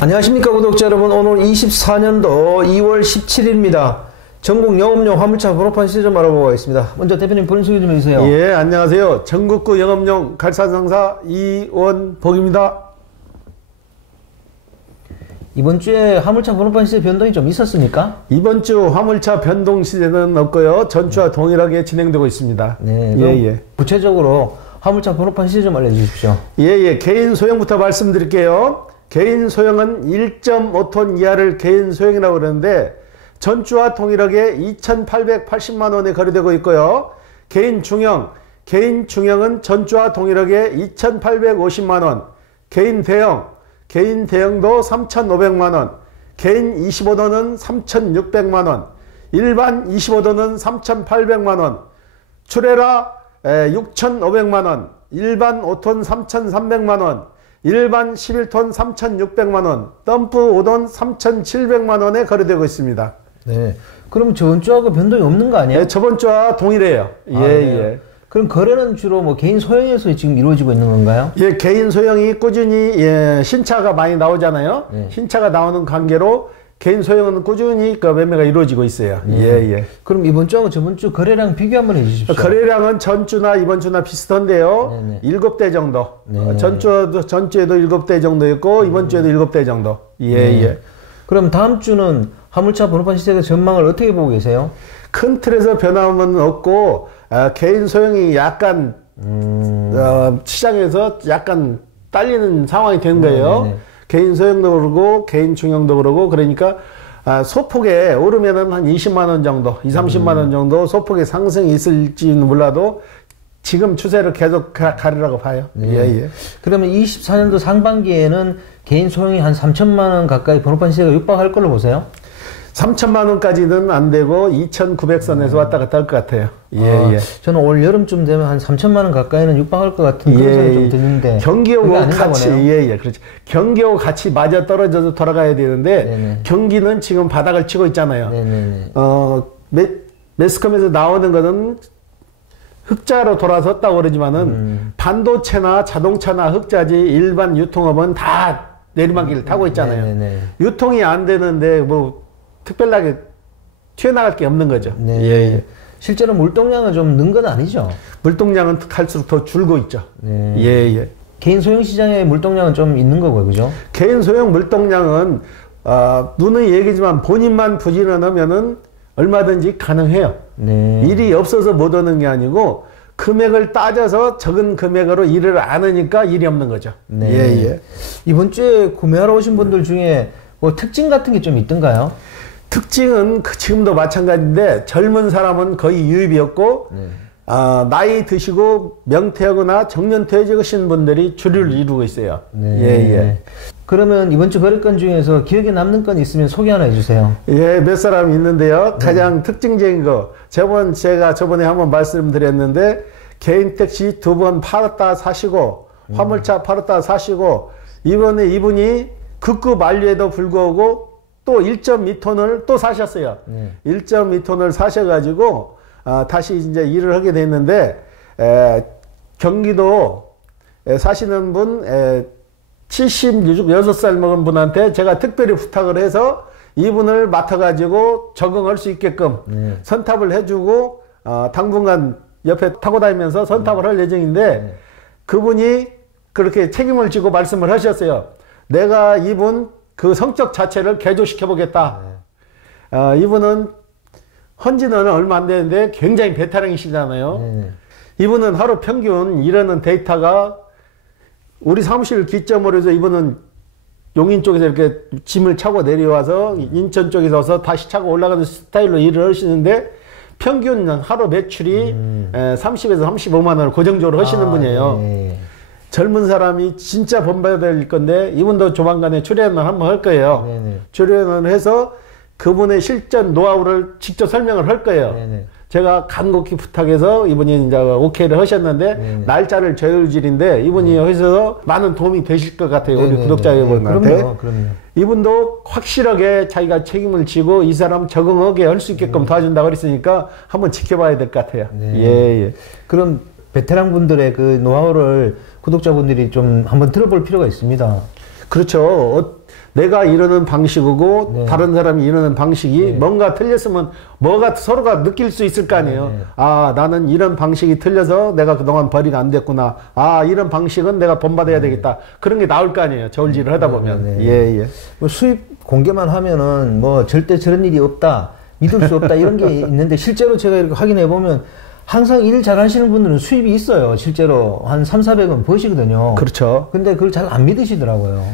안녕하십니까 구독자 여러분. 오늘 24년도 2월 17일입니다. 전국 영업용 화물차 번호판 시세 좀 알아보고 있습니다. 먼저 대표님 본인 소개 좀 해주세요. 예, 안녕하세요. 전국구 영업용 갈산상사 이원복입니다. 이번 주에 화물차 번호판 시세 변동이 좀 있었습니까? 이번 주 화물차 변동 시세는 없고요. 전주와 동일하게 진행되고 있습니다. 네, 예. 구체적으로 화물차 번호판 시세 좀 알려주십시오. 예. 개인 소형부터 말씀드릴게요. 개인 소형은 1.5톤 이하를 개인 소형이라고 그러는데 전주와 동일하게 2,880만 원에 거래되고 있고요. 개인 중형은 전주와 동일하게 2,850만 원. 개인 대형도 3,500만 원. 개인 25도는 3,600만 원. 일반 25도는 3,800만 원. 출애라 6,500만 원. 일반 5톤 3,300만 원. 일반 11톤 3,600만 원, 덤프 5톤 3,700만 원에 거래되고 있습니다. 네. 그럼 저번 주하고 변동이 없는 거 아니에요? 네, 저번 주와 동일해요. 예. 그럼 거래는 주로 뭐 개인 소형에서 지금 이루어지고 있는 건가요? 예, 개인 소형이 꾸준히 신차가 많이 나오잖아요. 네. 신차가 나오는 관계로 개인 소형은 꾸준히 그 매매가 이루어지고 있어요. 예. 그럼 이번 주하고 저번 주 거래량 비교 한번 해주십시오. 거래량은 전주나 이번 주나 비슷한데요. 7대 정도. 전주에도 7대 정도 있고 이번 주에도 7대 정도. 예. 그럼 다음 주는 화물차 번호판 시세 전망을 어떻게 보고 계세요? 큰 틀에서 변함은 없고 개인 소형이 약간 시장에서 약간 딸리는 상황이 된 거예요. 개인 소형도 그러고 개인 중형도 그러고 그러니까 소폭에 오르면은 한 20만 원 정도, 30만 원 정도 소폭의 상승이 있을지는 몰라도 지금 추세를 계속 가리라고 봐요. 예. 그러면 24년도 상반기에는 개인 소형이 한 3천만 원 가까이 번호판 시세가 육박할 걸로 보세요? 3천만 원까지는 안 되고 2,900선에서 왔다 갔다 할 것 같아요. 예. 저는 올 여름쯤 되면 한 3천만 원 가까이는 육박할 것 같은 그런 생각이 좀 드는데 경기하고 같이 그렇죠. 경기하고 같이 맞아 떨어져서 돌아가야 되는데 경기는 지금 바닥을 치고 있잖아요. 매스컴에서 나오는 거는 흑자로 돌아섰다고 그러지만은 반도체나 자동차나 흑자지 일반 유통업은 다 내리막길을 타고 있잖아요. 유통이 안 되는데 뭐 특별하게 튀어나갈 게 없는 거죠. 예. 실제로 물동량은 좀 는 건 아니죠? 물동량은 갈수록 더 줄고 있죠. 예. 개인 소형 시장의 물동량은 좀 있는 거고요, 그죠? 개인 소형 물동량은 누누이 얘기지만 본인만 부지런하면은 얼마든지 가능해요. 일이 없어서 못 오는 게 아니고 금액을 따져서 적은 금액으로 일을 안 하니까 일이 없는 거죠. 예. 이번 주에 구매하러 오신 분들 중에 뭐 특징 같은 게 좀 있던가요? 특징은 지금도 마찬가지인데 젊은 사람은 거의 유입이 없고 나이 드시고 명퇴하거나 정년퇴직하신 분들이 주류를 이루고 있어요. 예. 그러면 이번 주 거래건 중에서 기억에 남는 건 있으면 소개 하나 해주세요. 예, 몇 사람 있는데요. 가장 특징적인 거 제가 저번에 한번 말씀드렸는데 개인 택시 2번 팔았다 사시고 화물차 팔았다 사시고 이번에 이분이 급급 만료에도 불구하고 또 1.2톤을 또 사셨어요. 1.2톤을 사셔가지고 다시 이제 일을 하게 됐는데 경기도 사시는 분 76살 먹은 분한테 제가 특별히 부탁을 해서 이분을 맡아가지고 적응할 수 있게끔 선탑을 해주고 당분간 옆에 타고 다니면서 선탑을 할 예정인데 그분이 그렇게 책임을 지고 말씀을 하셨어요. 내가 이분 그 성격 자체를 개조시켜 보겠다. 이분은 헌지는 얼마 안 되는데 굉장히 베테랑이시잖아요. 이분은 하루 평균 일하는 데이터가 우리 사무실 기점으로 해서 이분은 용인 쪽에서 이렇게 짐을 차고 내려와서 인천 쪽에서 와서 다시 차고 올라가는 스타일로 일을 하시는데 평균 하루 매출이 30에서 35만 원을 고정적으로 하시는 분이에요. 젊은 사람이 진짜 본받아야 될 건데 이분도 조만간에 출연을 한번 할 거예요. 출연을 해서 그분의 실전 노하우를 직접 설명을 할 거예요. 제가 간곡히 부탁해서 이분이 이제 오케이를 하셨는데 날짜를 저율질인데 이분이 하셔서 많은 도움이 되실 것 같아요. 우리 구독자 여러분한테. 그럼요. 이분도 확실하게 자기가 책임을 지고 이 사람 적응하게 할 수 있게끔 도와준다고 그랬으니까 한번 지켜봐야 될 것 같아요. 예. 그럼 베테랑 분들의 그 노하우를 구독자분들이 좀 한번 들어볼 필요가 있습니다. 그렇죠. 내가 이러는 방식이고 네. 다른 사람이 이러는 방식이 네. 뭔가 틀렸으면 뭐가 서로가 느낄 수 있을 거 아니에요. 네. 아, 나는 이런 방식이 틀려서 내가 그동안 벌이가 안 됐구나. 아, 이런 방식은 내가 본받아야 되겠다. 그런 게 나올 거 아니에요. 저울질을 하다 보면. 네. 예, 예. 뭐 수입 공개만 하면은 뭐 절대 저런 일이 없다, 믿을 수 없다 이런 게 있는데 실제로 제가 이렇게 확인해 보면 항상 일 잘하시는 분들은 수입이 있어요. 실제로 한 3,400원 버시거든요. 그렇죠. 근데 그걸 잘 안 믿으시더라고요.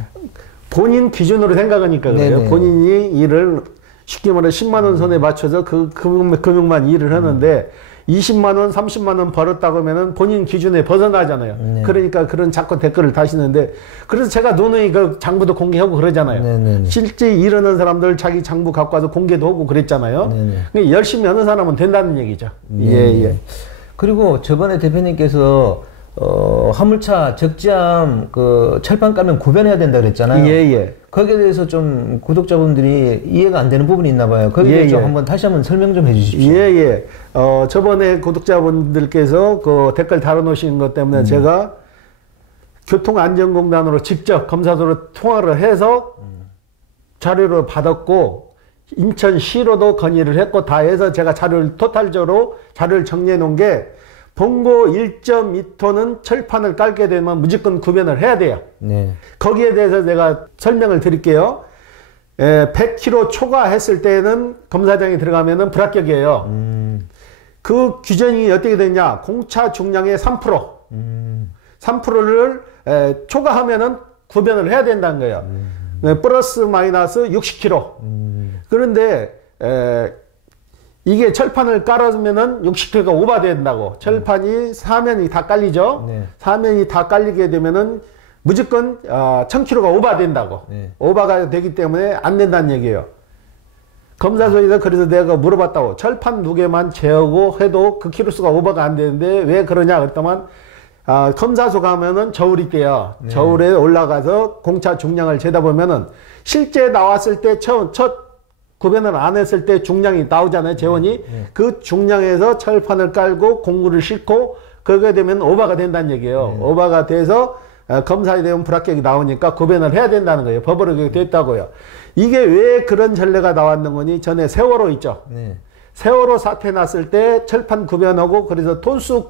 본인 기준으로 생각하니까 그래요. 네네. 본인이 일을 쉽게 말해 10만 원 선에 맞춰서 그 금액만 일을 하는데 20만 원, 30만 원 벌었다고 하면은 본인 기준에 벗어나잖아요. 네. 그러니까 그런 자꾸 댓글을 다시는데 그래서 제가 누누이 그 장부도 공개하고 그러잖아요. 네네네. 실제 이러는 사람들 자기 장부 갖고 와서 공개도 하고 그랬잖아요. 네네. 그러니까 열심히 하는 사람은 된다는 얘기죠. 예, 예. 그리고 저번에 대표님께서 화물차 적재함 그 철판 까면 구변해야 된다 그랬잖아요. 예, 예. 거기에 대해서 좀 구독자분들이 이해가 안 되는 부분이 있나 봐요. 거기에 대해서 예. 한번 다시 한번 설명 좀 해주십시오. 예, 예. 저번에 구독자분들께서 그 댓글 달아놓으신 것 때문에 제가 교통안전공단으로 직접 검사소로 통화를 해서 자료를 받았고 인천시로도 건의를 했고 다 해서 제가 자료를 토탈적으로 자료를 정리해 놓은 게 봉고 1.2톤은 철판을 깔게 되면 무조건 구변을 해야 돼요. 네. 거기에 대해서 제가 설명을 드릴게요. 100km 초과했을 때는 검사장에 들어가면은 불합격이에요. 그 규정이 어떻게 되냐? 공차 중량의 3%. 3%를 초과하면은 구변을 해야 된다는 거예요. 플러스 마이너스 60km. 그런데 이게 철판을 깔아주면은 60km가 오버된다고. 철판이 사면이 다 깔리죠. 네. 사면이 다 깔리게 되면은 무조건 1000km가 오버된다고. 네. 오버가 되기 때문에 안 된다는 얘기예요. 검사소에서 그래서 내가 물어봤다고. 철판 2개만 재고 해도 그 키로수가 오버가 안 되는데 왜 그러냐 그랬더만 검사소 가면은 저울이 있대요. 네. 저울에 올라가서 공차 중량을 재다 보면은 실제 나왔을 때 첫 구변을 안 했을 때 중량이 나오잖아요. 재원이. 그 중량에서 철판을 깔고 공구를 싣고 그게 되면 오버가 된다는 얘기예요. 오버가 돼서 검사에 되면 불합격이 나오니까 구변을 해야 된다는 거예요. 법으로 그렇게 됐다고요. 이게 왜 그런 전례가 나왔는 거니? 전에 세월호 있죠. 네. 세월호 사태 났을 때 철판 구변하고 그래서 톤수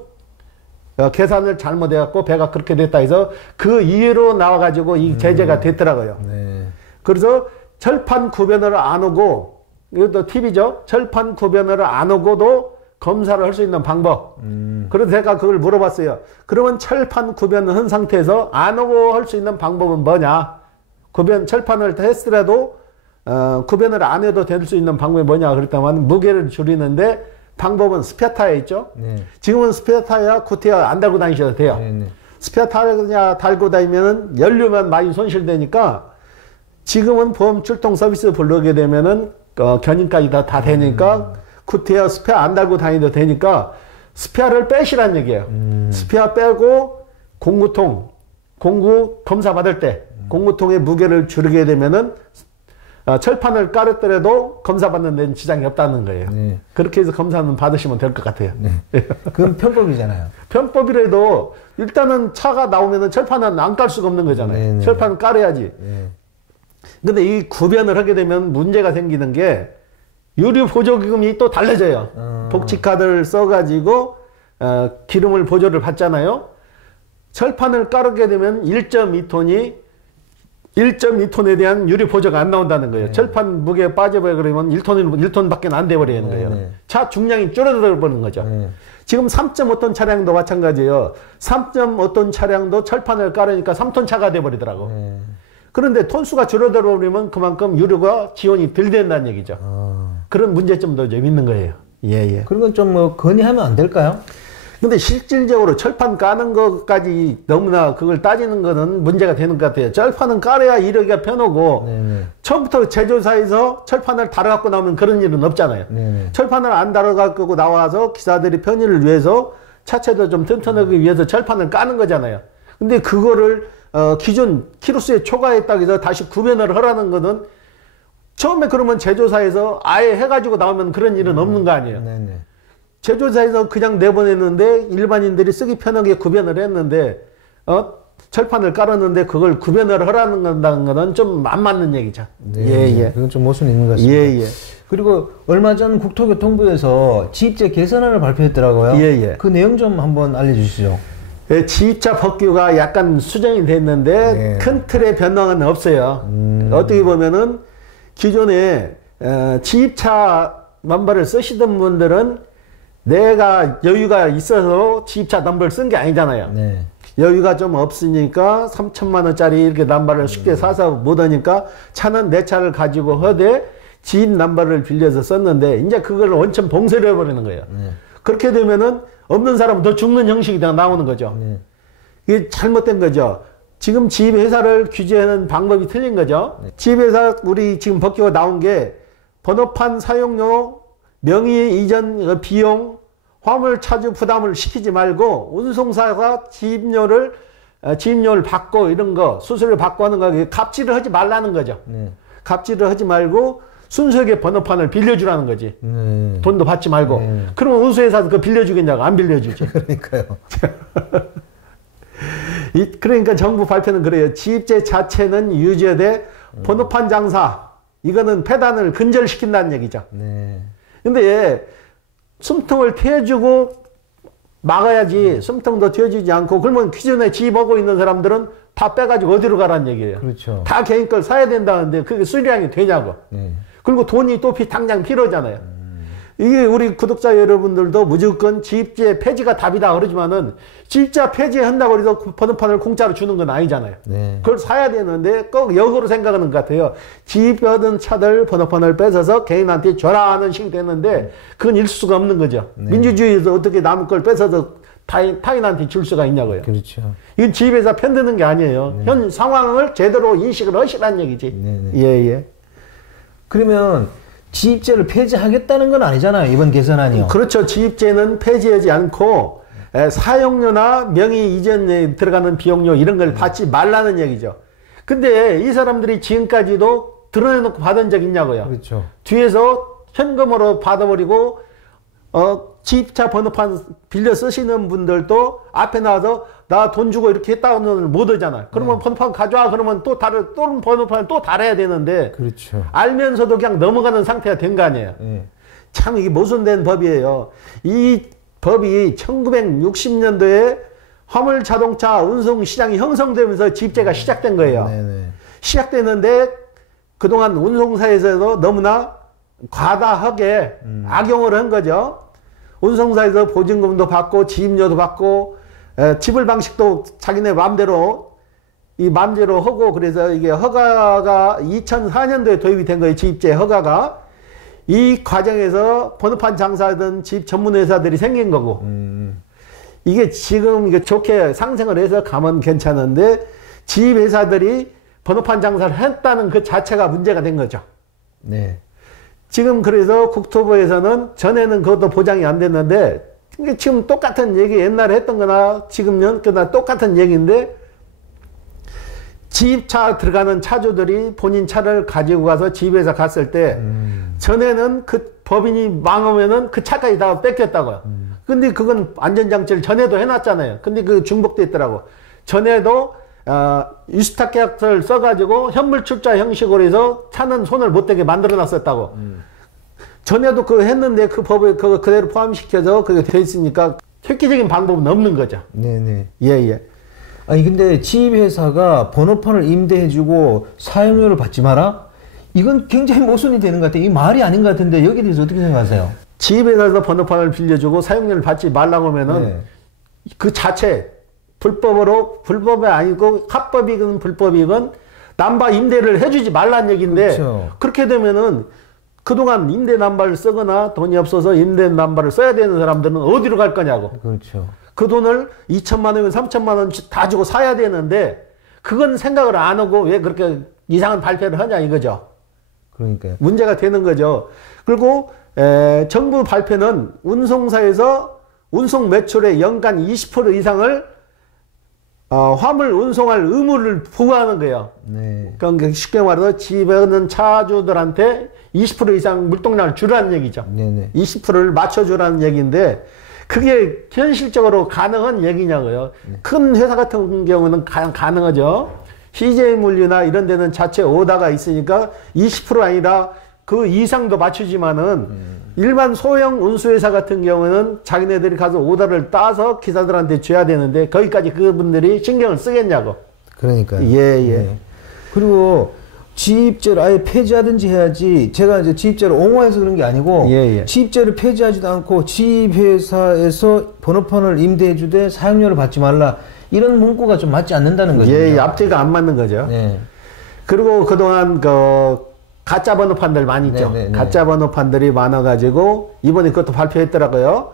계산을 잘못해갖고 배가 그렇게 됐다 해서 그 이유로 나와가지고 이 제재가 됐더라고요. 네. 그래서 철판 구변을 안 오고, 이것도 팁이죠. 철판 구변을 안 오고도 검사를 할 수 있는 방법. 그래서 제가 그걸 물어봤어요. 그러면 철판 구변을 한 상태에서 안 오고 할 수 있는 방법은 뭐냐? 철판을 했더라도, 구변을 안 해도 될 수 있는 방법이 뭐냐? 그랬더니 무게를 줄이는데 방법은 스페어 타이어 있죠? 네. 지금은 스페어 타이어, 구티어 안 달고 다니셔도 돼요. 네, 네. 스페어 타이어 그냥 달고 다니면은 연료만 많이 손실되니까 지금은 보험 출동 서비스 부르게 되면은 견인까지 다 되니까 쿠티어 스페어 안 달고 다니도 되니까 스페어를 빼시란 얘기예요. 스페어 빼고 공구 검사 받을 때 공구통의 무게를 줄이게 되면은 철판을 깔았더라도 검사 받는 데는 지장이 없다는 거예요. 네. 그렇게 해서 검사는 받으시면 될 것 같아요. 네. 그건 편법이잖아요. 편법이라도 일단은 차가 나오면은 철판은 안 깔 수가 없는 거잖아요. 네네. 철판은 깔아야지. 네. 근데 이 구변을 하게 되면 문제가 생기는 게 유류 보조기금이 또 달라져요. 복지카드를 써가지고 기름을 보조를 받잖아요. 철판을 깔게 되면 1.2톤에 대한 유류 보조가 안 나온다는 거예요. 네. 철판 무게 빠져버려 그러면 1톤밖에 안 돼버리는 거예요. 네. 차 중량이 줄어들어 버리는 거죠. 네. 지금 3.5톤 차량도 마찬가지예요. 3.5톤 차량도 철판을 깔으니까 3톤 차가 돼버리더라고. 네. 그런데 톤수가 줄어들어 버리면 그만큼 유류가 지원이 덜 된다는 얘기죠. 그런 문제점도 좀 있는 거예요. 예, 예. 그리고 좀 뭐 건의하면 안 될까요? 근데 실질적으로 철판 까는 것까지 너무나 그걸 따지는 거는 문제가 되는 것 같아요. 철판은 깔아야 이력이 편하고 네네. 처음부터 제조사에서 철판을 달아갖고 나오면 그런 일은 없잖아요. 네네. 철판을 안 달아갖고 나와서 기사들이 편의를 위해서 차체도 좀 튼튼하기 위해서 철판을 까는 거잖아요. 근데 그거를 기존 키로수에 초과했다고 해서 다시 구변을 하라는 거는 처음에 그러면 제조사에서 아예 해가지고 나오면 그런 일은 없는 거 아니에요. 네네. 제조사에서 그냥 내보냈는데 일반인들이 쓰기 편하게 구변을 했는데 철판을 깔았는데 그걸 구변을 하라는 거는 좀 안 맞는 얘기죠. 네, 예. 그건 좀 모순이 있는 것 같습니다. 예, 예. 그리고 얼마 전 국토교통부에서 지입제 개선안을 발표했더라고요. 예, 예. 그 내용 좀 한번 알려주시죠. 예, 지입자 법규가 약간 수정이 됐는데 네. 큰 틀의 변동은 없어요. 어떻게 보면은 기존에 지입차 넘버를 쓰시던 분들은 내가 여유가 있어서 지입차 넘버를 쓴 게 아니잖아요. 네. 여유가 좀 없으니까 3천만 원짜리 이렇게 넘버를 쉽게 사서 못 하니까 차는 내 차를 가지고 허되 지입 넘버를 빌려서 썼는데 이제 그걸 원천 봉쇄를 해버리는 거예요. 그렇게 되면은 없는 사람은 더 죽는 형식이 나오는 거죠. 이게 잘못된 거죠. 지금 지입회사를 규제하는 방법이 틀린 거죠. 지입회사 우리 지금 법규가 나온 게 번호판 사용료, 명의 이전 비용, 화물 차주 부담을 시키지 말고 운송사가 지입료를 받고 이런 거 수수료 받고 하는 거 갑질을 하지 말라는 거죠. 갑질을 하지 말고 순수하게 번호판을 빌려주라는 거지. 돈도 받지 말고. 그러면 운수회사도 그거 빌려주겠냐고. 안 빌려주죠. 그러니까요. 그러니까 정부 발표는 그래요. 지입제 자체는 유지돼 번호판 장사 이거는 폐단을 근절시킨다는 얘기죠. 근데 숨통을 트여주고 막아야지 숨통도 트여주지 않고 그러면 기존에 지입하고 있는 사람들은 다 빼가지고 어디로 가라는 얘기예요. 그렇죠. 다 개인 걸 사야 된다는데 그게 수량이 되냐고. 그리고 돈이 또 당장 필요하잖아요. 이게 우리 구독자 여러분들도 무조건 지입제 폐지가 답이다 그러지만은 지입자 폐지한다고 해서 번호판을 공짜로 주는 건 아니잖아요. 그걸 사야 되는데 꼭 역으로 생각하는 것 같아요. 지입하던 차들 번호판을 뺏어서 개인한테 줘라 하는 식이 됐는데 그건 일 수가 없는 거죠. 민주주의에서 어떻게 남의 걸 뺏어서 타인한테 줄 수가 있냐고요. 그렇죠. 이건 지입에서 편드는 게 아니에요. 현 상황을 제대로 인식을 하시라는 얘기지. 예. 그러면 지입제를 폐지하겠다는 건 아니잖아요. 이번 개선안이요. 그렇죠. 지입제는 폐지하지 않고 사용료나 명의 이전에 들어가는 비용료 이런 걸 받지 말라는 얘기죠. 근데 이 사람들이 지금까지도 드러내놓고 받은 적 있냐고요. 그렇죠. 뒤에서 현금으로 받아버리고 지입차 번호판 빌려 쓰시는 분들도 앞에 나와서 나 돈 주고 이렇게 했다고는 못 하잖아요. 그러면 번호판 가져와 그러면 또 번호판을 또 달아야 되는데 그렇죠. 알면서도 그냥 넘어가는 상태가 된 거 아니에요. 참 이게 모순된 법이에요. 이 법이 1960년도에 화물 자동차 운송 시장이 형성되면서 지입제가 시작된 거예요. 시작됐는데 그동안 운송사에서도 너무나 과다하게 악용을 한 거죠. 운송사에서 보증금도 받고 지입료도 받고 지불 방식도 자기네 마음대로 하고 그래서 이게 허가가 2004년도에 도입이 된 거예요. 지입제 허가가. 이 과정에서 번호판 장사하던 지입 전문 회사들이 생긴 거고 이게 지금 이게 좋게 상생을 해서 가면 괜찮은데 지입 회사들이 번호판 장사를 했다는 그 자체가 문제가 된 거죠. 지금 그래서 국토부에서는 전에는 그것도 보장이 안 됐는데 이게 지금 똑같은 얘기 옛날에 했던 거나 지금은 그나 똑같은 얘기인데 지입차 들어가는 차주들이 본인 차를 가지고 가서 지입회사 갔을 때 전에는 그 법인이 망하면은 그 차까지 다 뺏겼다고요. 근데 그건 안전장치를 전에도 해놨잖아요. 근데 그 중복돼 있더라고. 전에도 유스타 계약서를 써가지고 현물 출자 형식으로 해서 차는 손을 못 대게 만들어 놨었다고. 전에도 그거 했는데 그 법에 그거 그대로 포함시켜서 그게 돼 있으니까 획기적인 방법은 없는 거죠. 예. 아니 근데 지입회사가 번호판을 임대해주고 사용료를 받지 마라? 이건 굉장히 모순이 되는 것 같아요. 이 말이 아닌 것 같은데 여기에 대해서 어떻게 생각하세요? 지입회사에서 번호판을 빌려주고 사용료를 받지 말라고 하면은 그 자체 불법이 아니고 합법이건 불법이건 남바 임대를 해주지 말라는 얘기인데 그렇죠. 그렇게 되면은 그동안 임대 남바를 쓰거나 돈이 없어서 임대 남바를 써야 되는 사람들은 어디로 갈 거냐고. 그렇죠. 그 돈을 2천만 원이면 3천만 원 다 주고 사야 되는데 그건 생각을 안 하고 왜 그렇게 이상한 발표를 하냐 이거죠. 그러니까요. 문제가 되는 거죠. 그리고 정부 발표는 운송사에서 운송 매출의 연간 20% 이상을 화물 운송할 의무를 부과하는 거예요. 그러니까 쉽게 말해서 지입하는 차주들한테 20% 이상 물동량을 주라는 얘기죠. 20%를 맞춰주라는 얘기인데 그게 현실적으로 가능한 얘기냐고요. 큰 회사 같은 경우는 가능하죠. CJ물류나 이런 데는 자체 오다가 있으니까 20% 아니라 그 이상도 맞추지만은 일반 소형 운수회사 같은 경우는 자기네들이 가서 오다를 따서 기사들한테 줘야 되는데 거기까지 그분들이 신경을 쓰겠냐고. 그러니까요. 예, 예. 네. 그리고 지입제를 아예 폐지하든지 해야지. 제가 이제 지입제를 옹호해서 그런 게 아니고 예, 예. 지입제를 폐지하지도 않고 지입회사에서 번호판을 임대해주되 사용료를 받지 말라. 이런 문구가 좀 맞지 않는다는 거죠. 예, 앞뒤가 안 맞는 거죠. 네. 그리고 그동안 가짜 번호판들 많이 있죠. 네네네. 가짜 번호판들이 많아가지고 이번에 그것도 발표했더라고요.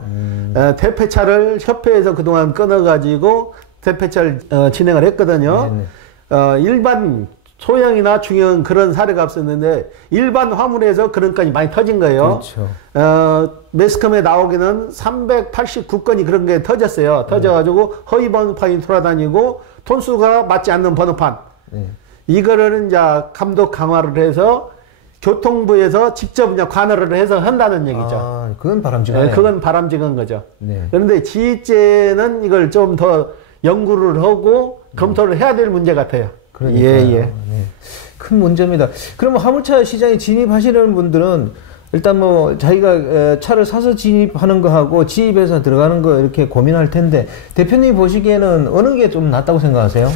대폐차를 협회에서 그동안 끊어가지고 대폐차를 진행을 했거든요. 일반 소형이나 중형 그런 사례가 없었는데 일반 화물에서 그런 건이 많이 터진 거예요. 그렇죠. 매스컴에 나오기는 389건이 그런 게 터졌어요. 터져가지고 허위 번호판이 돌아다니고 톤수가 맞지 않는 번호판. 이거를 이제 감독 강화를 해서 교통부에서 직접 그냥 관할을 해서 한다는 얘기죠. 아, 그건 바람직하네요. 네, 그건 바람직한 거죠. 네. 그런데 지입제는 이걸 좀 더 연구를 하고 검토를 해야 될 문제 같아요. 그러니까요. 예, 예. 네. 큰 문제입니다. 그러면 화물차 시장에 진입하시는 분들은 일단 뭐 자기가 차를 사서 진입하는 거하고 지입해서 들어가는 거 이렇게 고민할 텐데 대표님 보시기에는 어느 게 좀 낫다고 생각하세요?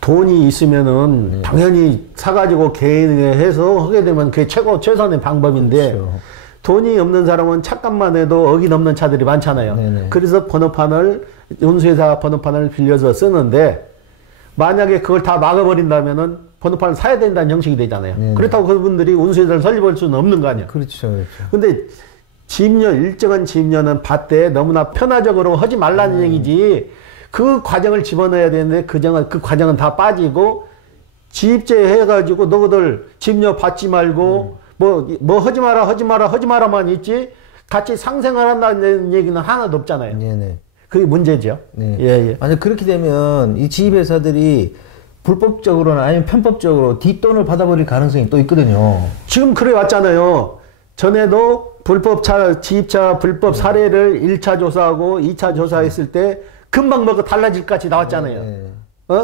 돈이 있으면은 당연히 사가지고 개인에 해서 하게 되면 그게 최선의 방법인데 그렇죠. 돈이 없는 사람은 차값만 해도 어기 넘는 차들이 많잖아요. 네네. 그래서 운수회사 번호판을 빌려서 쓰는데 만약에 그걸 다 막아버린다면은 번호판을 사야 된다는 형식이 되잖아요. 네네. 그렇다고 그분들이 운수회사를 설립할 수는 없는 거 아니에요. 그렇죠, 그렇죠. 근데 일정한 지입료는 받되 너무나 편화적으로 하지 말라는 얘기지 그 과정을 집어넣어야 되는데 그 과정은 다 빠지고 지입제 해가지고 너희들 지입료 받지 말고 뭐 하지 마라만 있지 같이 상생을 한다는 얘기는 하나도 없잖아요. 네네. 그게 문제죠. 네. 예, 예. 만약 그렇게 되면 이 지입회사들이 불법적으로나 아니면 편법적으로 뒷돈을 받아버릴 가능성이 또 있거든요. 지금 그래 왔잖아요. 전에도 지입차 불법 사례를 1차 조사하고 2차 조사했을 때 금방 뭐가 달라질 것 같이 나왔잖아요. 네.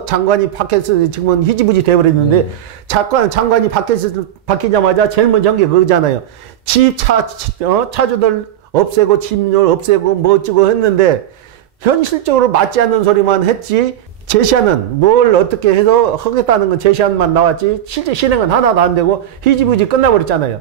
장관이 바뀌었을 지금은 희지부지 돼버렸는데 장관이 바뀌자마자 제일 먼저 한 게 그거잖아요. 지입차 차주들 없애고 지입료를 없애고 뭐 어쩌고 했는데 현실적으로 맞지 않는 소리만 했지 제시하는 뭘 어떻게 해서 하겠다는 건 제시안만 나왔지 실제 실행은 하나도 안 되고 희지부지 끝나버렸잖아요.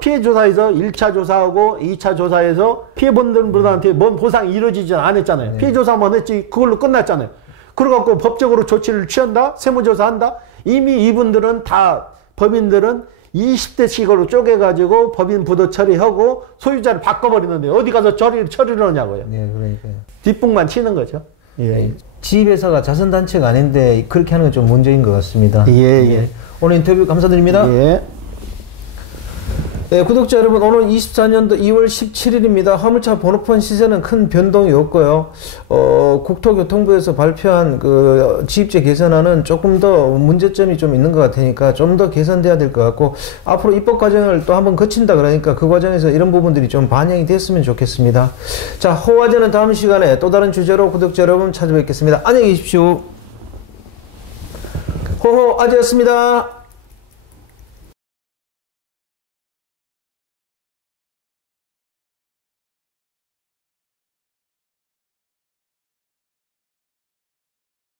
피해 조사에서 1차 조사하고 2차 조사에서 피해 본들 분들한테 뭔 보상이 이루어지지 않았잖아요. 피해 조사만 했지 그걸로 끝났잖아요. 그래갖고 법적으로 조치를 취한다? 세무조사한다? 이미 이분들은 다 법인들은 20대씩으로 쪼개가지고 법인 부도 처리하고 소유자를 바꿔버리는데 어디 가서 처리를 하냐고요. 네, 그러니까요. 뒷북만 치는 거죠. 예. 지입회사가 자선단체가 아닌데 그렇게 하는 건 좀 문제인 것 같습니다. 예, 예. 오늘 인터뷰 감사드립니다. 예. 네, 구독자 여러분, 오늘 24년도 2월 17일입니다. 화물차 번호판 시세는 큰 변동이 없고요. 국토교통부에서 발표한 그 지입제 개선안은 조금 더 문제점이 좀 있는 것 같으니까 좀 더 개선돼야 될 것 같고, 앞으로 입법 과정을 또 한번 거친다 그러니까 그 과정에서 이런 부분들이 좀 반영이 됐으면 좋겠습니다. 자, 호화제는 다음 시간에 또 다른 주제로 구독자 여러분 찾아뵙겠습니다. 안녕히 계십시오. 호호아제였습니다.